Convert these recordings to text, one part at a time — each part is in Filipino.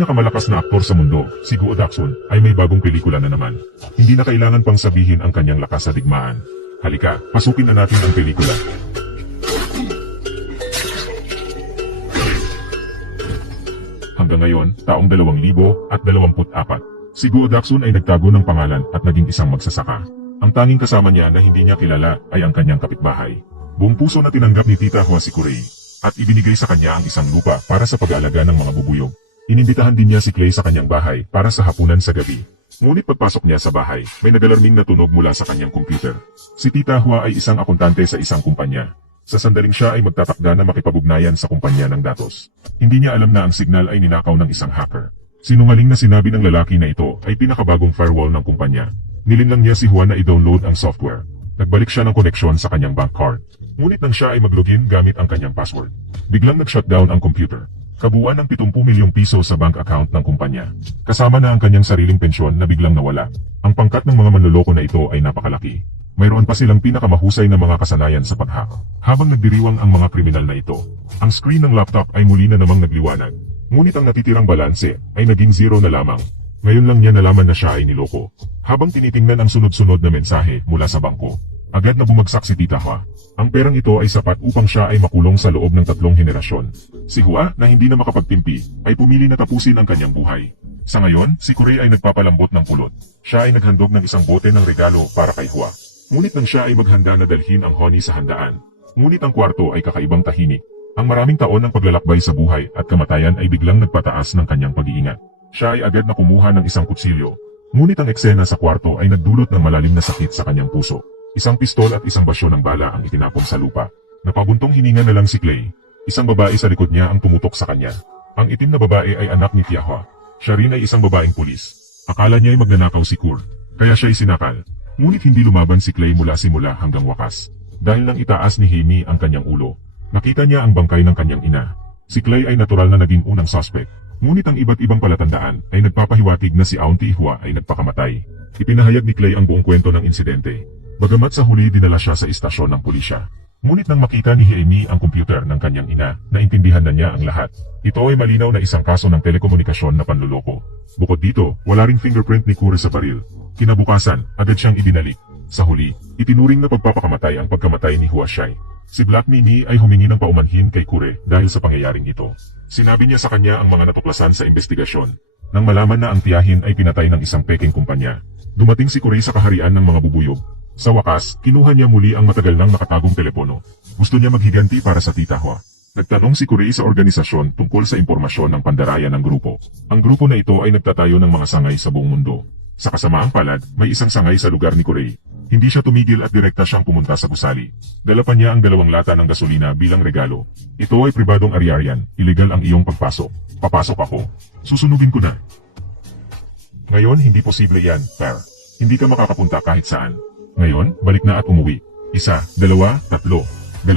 pinakamalakas na aktor sa mundo, si Guo Daxun, ay may bagong pelikula na naman. Hindi na kailangan pang sabihin ang kanyang lakas sa digmaan. Halika, pasukin na natin ang pelikula. Hanggang ngayon, taong 2024, si Guo Daxun ay nagtago ng pangalan at naging isang magsasaka. Ang tanging kasama niya na hindi niya kilala ay ang kanyang kapitbahay. Buong puso na tinanggap ni Tita Hua si Kurei, at ibinigay sa kanya ang isang lupa para sa pag-aalaga ng mga bubuyog. Inimbitahan din niya si Clay sa kanyang bahay para sa hapunan sa gabi. Ngunit pagpasok niya sa bahay, may nagalarming na tunog mula sa kanyang computer. Si Tita Hua ay isang akuntante sa isang kumpanya. Sa sandaling siya ay magtatakda na makipag-ugnayan sa kumpanya ng datos. Hindi niya alam na ang signal ay ninakaw ng isang hacker. Sinungaling na sinabi ng lalaki na ito ay pinakabagong firewall ng kumpanya. Nilinlang niya si Juan na i-download ang software. Nagbalik siya ng koneksyon sa kanyang bank card. Ngunit nang siya ay mag-login gamit ang kanyang password, biglang nag-shutdown ang computer. Kabuuan ng 70 milyong piso sa bank account ng kumpanya. Kasama na ang kanyang sariling pensyon na biglang nawala. Ang pangkat ng mga manloloko na ito ay napakalaki. Mayroon pa silang pinakamahusay na mga kasanayan sa pag-hack. Habang nagdiriwang ang mga kriminal na ito, ang screen ng laptop ay muli na namang nagliwanag. Ngunit ang natitirang balanse ay naging zero na lamang. Ngayon lang niya nalaman na siya ay niloko. Habang tinitingnan ang sunod-sunod na mensahe mula sa bangko, agad na bumagsak si Tita Hua. Ang perang ito ay sapat upang siya ay makulong sa loob ng 3 henerasyon. Si Hua, na hindi na makapagtimpi, ay pumili na tapusin ang kanyang buhay. Sa ngayon, si Kurei ay nagpapalambot ng pulot. Siya ay naghandog ng isang bote ng regalo para kay Hua. Ngunit nang siya ay maghanda na dalhin ang honey sa handaan, ngunit ang kwarto ay kakaibang tahimik. Ang maraming taon ng paglalakbay sa buhay at kamatayan ay biglang nagpataas ng kanyang pag-iingat. Siya ay agad na kumuha ng isang kutsilyo. Ngunit ang eksena sa kwarto ay nagdulot ng malalim na sakit sa kanyang puso. Isang pistol at isang basyo ng bala ang itinapon sa lupa. Napabuntong hininga na lang si Clay. Isang babae sa likod niya ang pumutok sa kanya. Ang itim na babae ay anak ni Tia Hua. Siya rin ay isang babaeng pulis. Akala niya ay magnanakaw si Kur, kaya siya ay sinakal. Ngunit hindi lumaban si Clay mula simula hanggang wakas. Dahil nang itaas ni Jamie ang kanyang ulo, nakita niya ang bangkay ng kanyang ina. Si Clay ay natural na naging unang suspect. Ngunit ang iba't ibang palatandaan ay nagpapahiwatig na si Auntie Hua ay nagpakamatay. Ipinahayag ni Clay ang buong kwento ng insidente. Bagamat sa huli dinala siya sa istasyon ng pulisya. Ngunit nang makita ni Jamie ang computer ng kanyang ina, naintindihan na niya ang lahat. Ito ay malinaw na isang kaso ng telekomunikasyon na panluloko. Bukod dito, wala ring fingerprint ni Kure sa baril. Kinabukasan, agad siyang ibinalik. Sa huli, itinuring na pagpapakamatay ang pagkamatay ni Hua Shai. Si Black Mini ay humingi ng paumanhin kay Kure dahil sa pangyayaring ito. Sinabi niya sa kanya ang mga natuklasan sa investigasyon. Nang malaman na ang tiyahin ay pinatay ng isang peking kumpanya, dumating si Kure sa kaharian ng mga bubuyog. Sa wakas, kinuha niya muli ang matagal nang nakatagong telepono. Gusto niya maghiganti para sa Tita Hua. Nagtanong si Kurei sa organisasyon tungkol sa impormasyon ng pandaraya ng grupo. Ang grupo na ito ay nagtatayo ng mga sangay sa buong mundo. Sa kasamaang palad, may isang sangay sa lugar ni Kurei. Hindi siya tumigil at direkta siyang pumunta sa gusali. Dala pa niya ang 2 lata ng gasolina bilang regalo. Ito ay pribadong ari-arian, ilegal ang iyong pagpasok. Papasok ako. Susunugin ko na. Ngayon, hindi posible yan, Per. Hindi ka makakapunta kahit saan. Ngayon, balik na at umuwi. 1, 2, 3. 2, 3.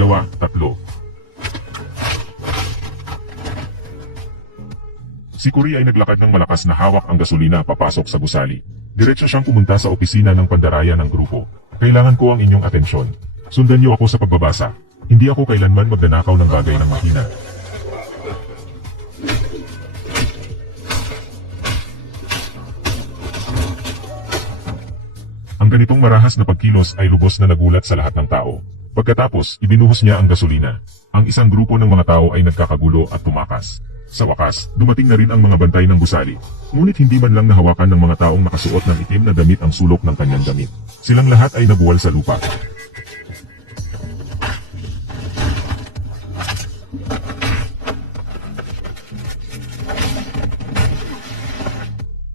Si Kuri ay naglakad ng malakas na hawak ang gasolina papasok sa gusali. Diretso siyang pumunta sa opisina ng pandaraya ng grupo. Kailangan ko ang inyong atensyon. Sundan niyo ako sa pagbabasa. Hindi ako kailanman magnanakaw ng bagay ng mahina. Ang ganitong marahas na pagkilos ay lubos na nagulat sa lahat ng tao. Pagkatapos, ibinuhos niya ang gasolina. Ang isang grupo ng mga tao ay nagkakagulo at tumakas. Sa wakas, dumating na rin ang mga bantay ng gusali. Ngunit hindi man lang nahawakan ng mga taong nakasuot ng itim na damit ang sulok ng kanyang damit. Silang lahat ay nabuwal sa lupa.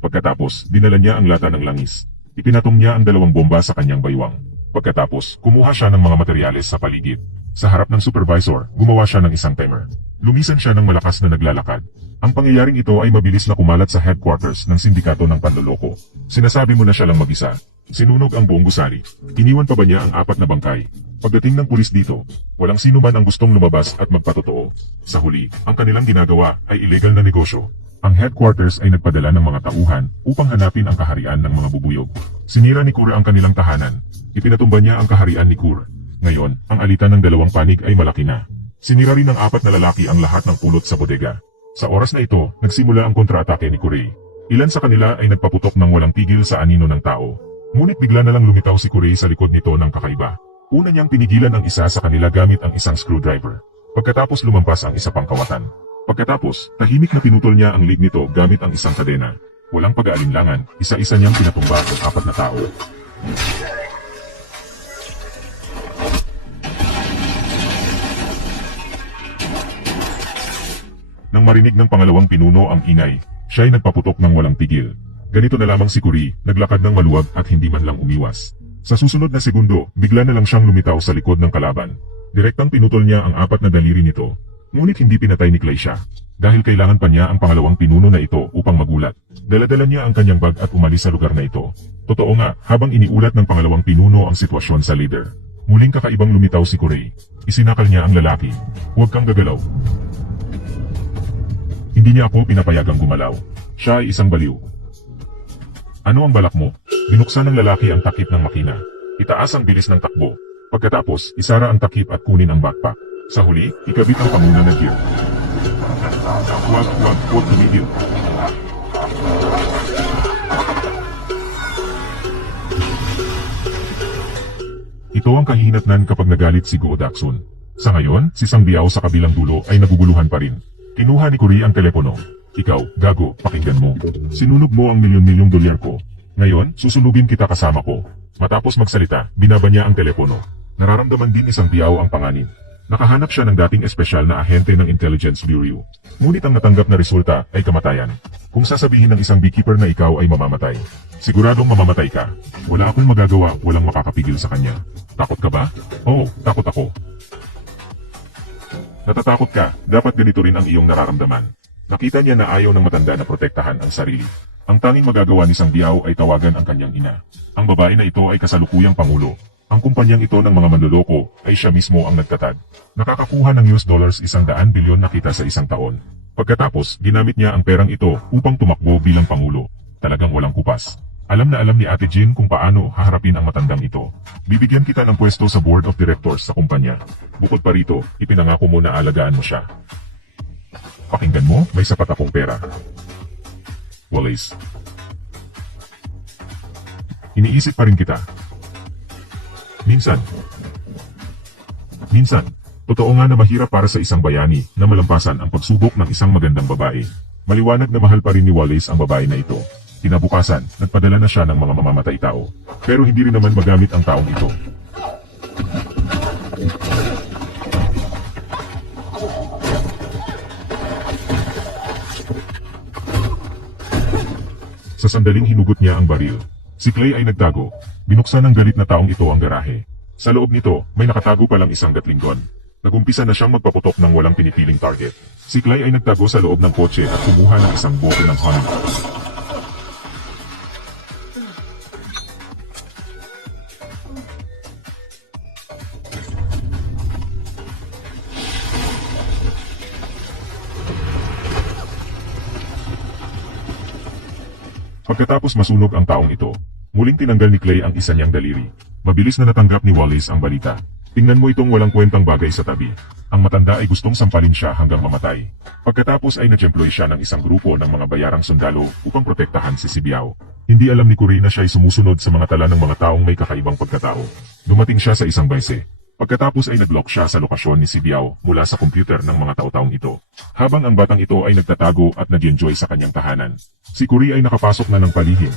Pagkatapos, dinala niya ang lata ng langis. Ipinatong niya ang 2 bomba sa kanyang baywang. Pagkatapos, kumuha siya ng mga materyales sa paligid. Sa harap ng supervisor, gumawa siya ng isang timer. Lumisan siya ng malakas na naglalakad. Ang pangyayaring ito ay mabilis na kumalat sa headquarters ng sindikato ng panloloko. Sinasabi mo na siya lang mag-isa. Sinunog ang buong gusali. Iniwan pa ba niya ang 4 na bangkay? Pagdating ng pulis dito, walang sino man ang gustong lumabas at magpatotoo. Sa huli, ang kanilang ginagawa ay illegal na negosyo. Ang headquarters ay nagpadala ng mga tauhan upang hanapin ang kaharian ng mga bubuyog. Sinira ni Kure ang kanilang tahanan. Ipinatumba niya ang kaharian ni Kure. Ngayon, ang alitan ng 2 panig ay malaki na. Sinira rin ng 4 na lalaki ang lahat ng pulot sa bodega. Sa oras na ito, nagsimula ang kontra-atake ni Kurei. Ilan sa kanila ay nagpaputok ng walang tigil sa anino ng tao. Ngunit bigla na lang lumitaw si Kurei sa likod nito ng kakaiba. Una niyang tinigilan ang isa sa kanila gamit ang isang screwdriver. Pagkatapos lumampas ang isa pang kawatan. Pagkatapos, tahimik na pinutol niya ang leeg nito gamit ang isang kadena. Walang pag-aalinlangan, isa-isa niyang pinatumba ang apat na tao. Nang marinig ng pangalawang pinuno ang ingay, siya ay nagpaputok ng walang tigil. Ganito na lamang si Kurei, naglakad ng maluwag at hindi man lang umiwas. Sa susunod na segundo, bigla na lang siyang lumitaw sa likod ng kalaban. Direktang pinutol niya ang apat na daliri nito. Ngunit hindi pinatay ni Clay siya. Dahil kailangan pa niya ang pangalawang pinuno na ito upang magulat. Daladala niya ang kanyang bag at umalis sa lugar na ito. Totoo nga, habang iniulat ng pangalawang pinuno ang sitwasyon sa leader. Muling kakaibang lumitaw si Kurei. Isinakal niya ang lalaki. Huwag kang gagalaw. Hindi niya ako pinapayagang gumalaw. Siya ay isang baliw. Ano ang balak mo? Binuksan ng lalaki ang takip ng makina. Itaas ang bilis ng takbo. Pagkatapos, isara ang takip at kunin ang backpack. Sa huli, ikabit ang panguna na gear. Huwag tumigil. Ito ang kahihinatnan kapag nagalit si Go Daksun. Sa ngayon, si Sang Biao sa kabilang dulo ay naguguluhan pa rin. Kinuha ni Kurei ang telepono. Ikaw, gago, pakinggan mo. Sinunog mo ang milyon-milyong dolyar ko. Ngayon, susunugin kita kasama ko. Matapos magsalita, binaba niya ang telepono. Nararamdaman din ni Sang Biao ang panganib. Nakahanap siya ng dating espesyal na ahente ng Intelligence Bureau. Ngunit ang natanggap na resulta ay kamatayan. Kung sasabihin ng isang beekeeper na ikaw ay mamamatay, siguradong mamamatay ka. Wala akong magagawa, walang makakapigil sa kanya. Takot ka ba? Oo, takot ako. Natatakot ka, dapat ganito rin ang iyong nararamdaman. Nakita niya na ayaw ng matanda na protektahan ang sarili. Ang tanging magagawa ni Sang Biao ay tawagan ang kanyang ina. Ang babae na ito ay kasalukuyang pangulo. Ang kumpanyang ito ng mga manloloko ay siya mismo ang nagtatag. Nakakakuha ng $100 100 bilyon na kita sa isang taon. Pagkatapos, ginamit niya ang perang ito upang tumakbo bilang pangulo. Talagang walang kupas. Alam na alam ni Ate Jean kung paano haharapin ang matandang ito. Bibigyan kita ng pwesto sa board of directors sa kumpanya. Bukod pa rito, ipinangako mo na alagaan mo siya. Pakinggan mo, may sapat akong pera. Wallace. Iniisip pa rin kita. Minsan, totoo nga na mahirap para sa isang bayani na malampasan ang pagsubok ng isang magandang babae. Maliwanag na mahal pa rin ni Wallace ang babae na ito. Kinabukasan, nagpadala na siya ng mga mamamatay tao. Pero hindi rin naman magamit ang taong ito. Sa sandaling hinugot niya ang baril, si Clay ay nagtago. Binuksan ng galit na taong ito ang garahe. Sa loob nito, may nakatago palang isang Gatling gun. Nagumpisa na siyang magpaputok ng walang pinipiling target. Si Clay ay nagtago sa loob ng kotse at kumuha ng isang bote ng honey. Pagkatapos masunog ang taong ito, muling tinanggal ni Clay ang isa niyang daliri. Mabilis na natanggap ni Wallace ang balita. Tingnan mo itong walang kwentang bagay sa tabi. Ang matanda ay gustong sampalin siya hanggang mamatay. Pagkatapos ay nag-employ siya ng isang grupo ng mga bayarang sundalo upang protektahan si Biao. Hindi alam ni Kurei na siya ay sumusunod sa mga tala ng mga taong may kakaibang pagkatao. Dumating siya sa isang baise. Pagkatapos ay nag-lock siya sa lokasyon ni Biao mula sa computer ng mga tao-taong ito. Habang ang batang ito ay nagtatago at nag-enjoy sa kanyang tahanan, si Kurei ay nakapasok na ng palihim.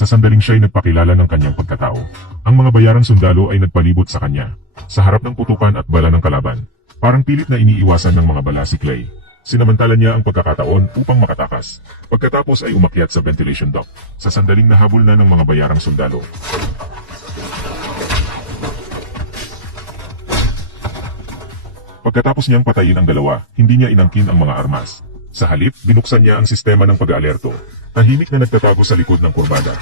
Sa sandaling siya ay nagpakilala ng kanyang pagkatao. Ang mga bayarang sundalo ay nagpalibot sa kanya. Sa harap ng putukan at bala ng kalaban, parang pilit na iniiwasan ng mga bala si Clay. Sinamantala niya ang pagkakataon upang makatakas. Pagkatapos ay umakyat sa ventilation duct. Sa sandaling nahabol na ng mga bayarang sundalo. Pagkatapos niyang patayin ang dalawa, hindi niya inangkin ang mga armas. Sa halip, binuksan niya ang sistema ng pag-aalerto. Tahimik na nagtatago sa likod ng kurbada.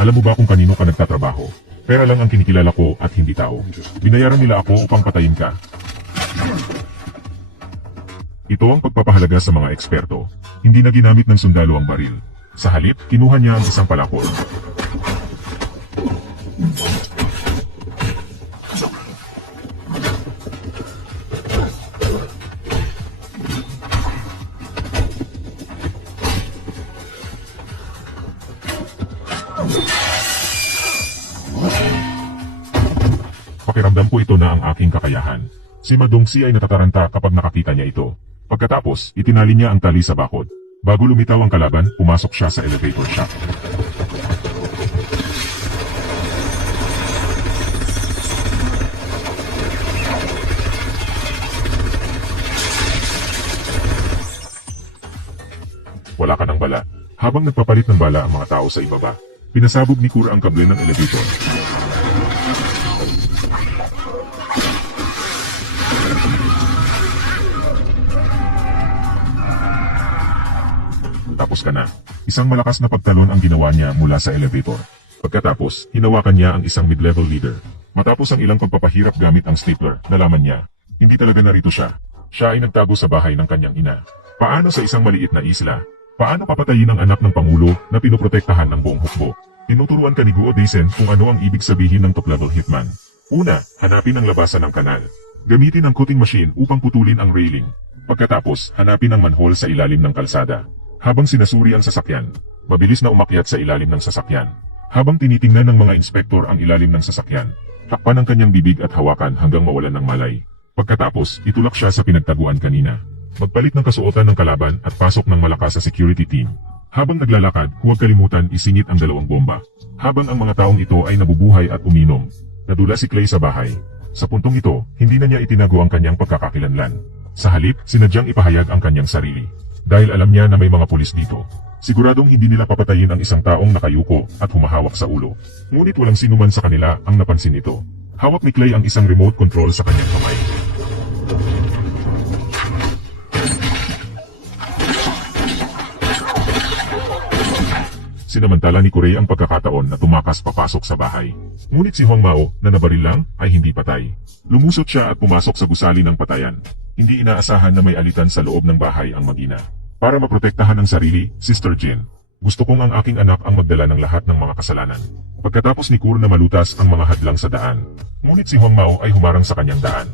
Alam mo ba kung kanino ka nagtatrabaho? Pera lang ang kinikilala ko at hindi tao. Binayaran nila ako upang patayin ka. Ito ang pagpapahalaga sa mga eksperto. Hindi na ginamit ng sundalo ang baril. Sa halip, kinuha niya ang isang palakol. Pakiramdam ko ito na ang aking kakayahan. Si Madongsi ay natataranta kapag nakakita niya ito. Pagkatapos, itinali niya ang tali sa bakod. Bago lumitaw ang kalaban, pumasok siya sa elevator shaft. Wala ka ng bala. Habang nagpapalit ng bala ang mga tao sa ibaba, pinasabog ni Kura ang kable ng elevator. Tapos ka na. Isang malakas na pagtalon ang ginawa niya mula sa elevator. Pagkatapos, hinawakan niya ang isang mid-level leader. Matapos ang ilang pagpapahirap gamit ang stapler, nalaman niya, hindi talaga narito siya. Siya ay nagtago sa bahay ng kanyang ina. Paano sa isang maliit na isla? Paano papatayin ang anak ng Pangulo na pinoprotektahan ng buong hukbo? Tinuturuan ka ni Guo Daisen kung ano ang ibig sabihin ng top-level hitman. Una, hanapin ang labasan ng kanal. Gamitin ang cutting machine upang putulin ang railing. Pagkatapos, hanapin ang manhole sa ilalim ng kalsada. Habang sinasuri ang sasakyan, mabilis na umakyat sa ilalim ng sasakyan. Habang tinitingnan ng mga inspektor ang ilalim ng sasakyan, takpan ang kanyang bibig at hawakan hanggang mawalan ng malay. Pagkatapos, itulak siya sa pinagtaguan kanina. Magpalit ng kasuotan ng kalaban at pasok ng malakas sa security team. Habang naglalakad, huwag kalimutan isingit ang 2 bomba. Habang ang mga taong ito ay nabubuhay at uminom, nadula si Clay sa bahay. Sa puntong ito, hindi na niya itinago ang kanyang pagkakakilanlan. Sa halip, sinadyang ipahayag ang kanyang sarili. Dahil alam niya na may mga pulis dito. Siguradong hindi nila papatayin ang isang taong nakayuko at humahawak sa ulo. Ngunit walang sinuman sa kanila ang napansin ito. Hawak ni Clay ang isang remote control sa kanyang kamay. Sinamantala ni Corey ang pagkakataon na tumakas papasok sa bahay. Ngunit si Huang Mao, na nabaril lang, ay hindi patay. Lumusot siya at pumasok sa gusali ng patayan. Hindi inaasahan na may alitan sa loob ng bahay ang mag-ina. Para maprotektahan ang sarili, Sister Jin, gusto kong ang aking anak ang magdala ng lahat ng mga kasalanan. Pagkatapos ni Kur na malutas ang mga hadlang sa daan, ngunit si Huang Mao ay humarang sa kanyang daan.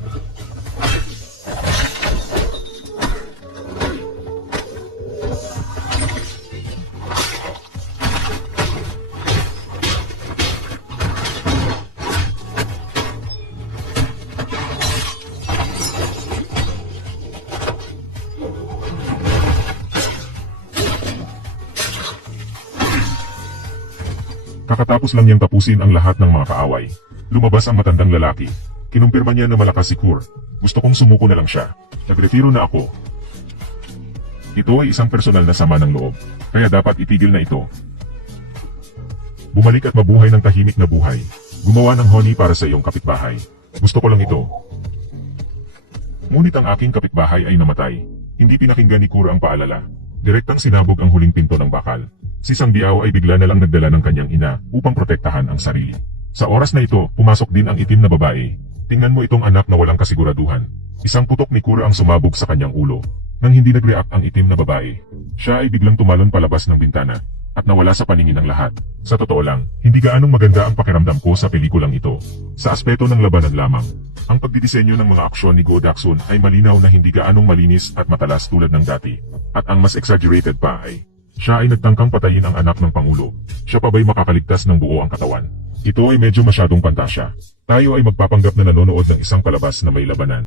Kakatapos lang niyang tapusin ang lahat ng mga kaaway. Lumabas ang matandang lalaki. Kinumpirma niya na malakas si Kur. Gusto kong sumuko na lang siya. Nagretiro na ako. Ito ay isang personal na sama ng loob, kaya dapat itigil na ito. Bumalik at mabuhay ng tahimik na buhay. Gumawa ng honey para sa iyong kapitbahay. Gusto ko lang ito. Ngunit ang aking kapitbahay ay namatay. Hindi pinakinggan ni Kur ang paalala. Direktang sinabog ang huling pinto ng bakal. Si Sang Biao ay bigla na lang nagdala ng kanyang ina upang protektahan ang sarili. Sa oras na ito, pumasok din ang itim na babae. Tingnan mo itong anak na walang kasiguraduhan. Isang putok ni Kura ang sumabog sa kanyang ulo. Nang hindi nag-react ang itim na babae, siya ay biglang tumalon palabas ng bintana at nawala sa paningin ng lahat. Sa totoo lang, hindi gaanong maganda ang pakiramdam ko sa pelikulang ito. Sa aspeto ng labanan lamang, ang pagdidisenyo ng mga aksyon ni Go Daksun ay malinaw na hindi gaanong malinis at matalas tulad ng dati. At ang mas exaggerated pa ay, siya ay nagtangkang patayin ang anak ng Pangulo. Siya pa ba'y makakaligtas ng buo ang katawan? Ito ay medyo masyadong pantasya. Tayo ay magpapanggap na nanonood ng isang palabas na may labanan.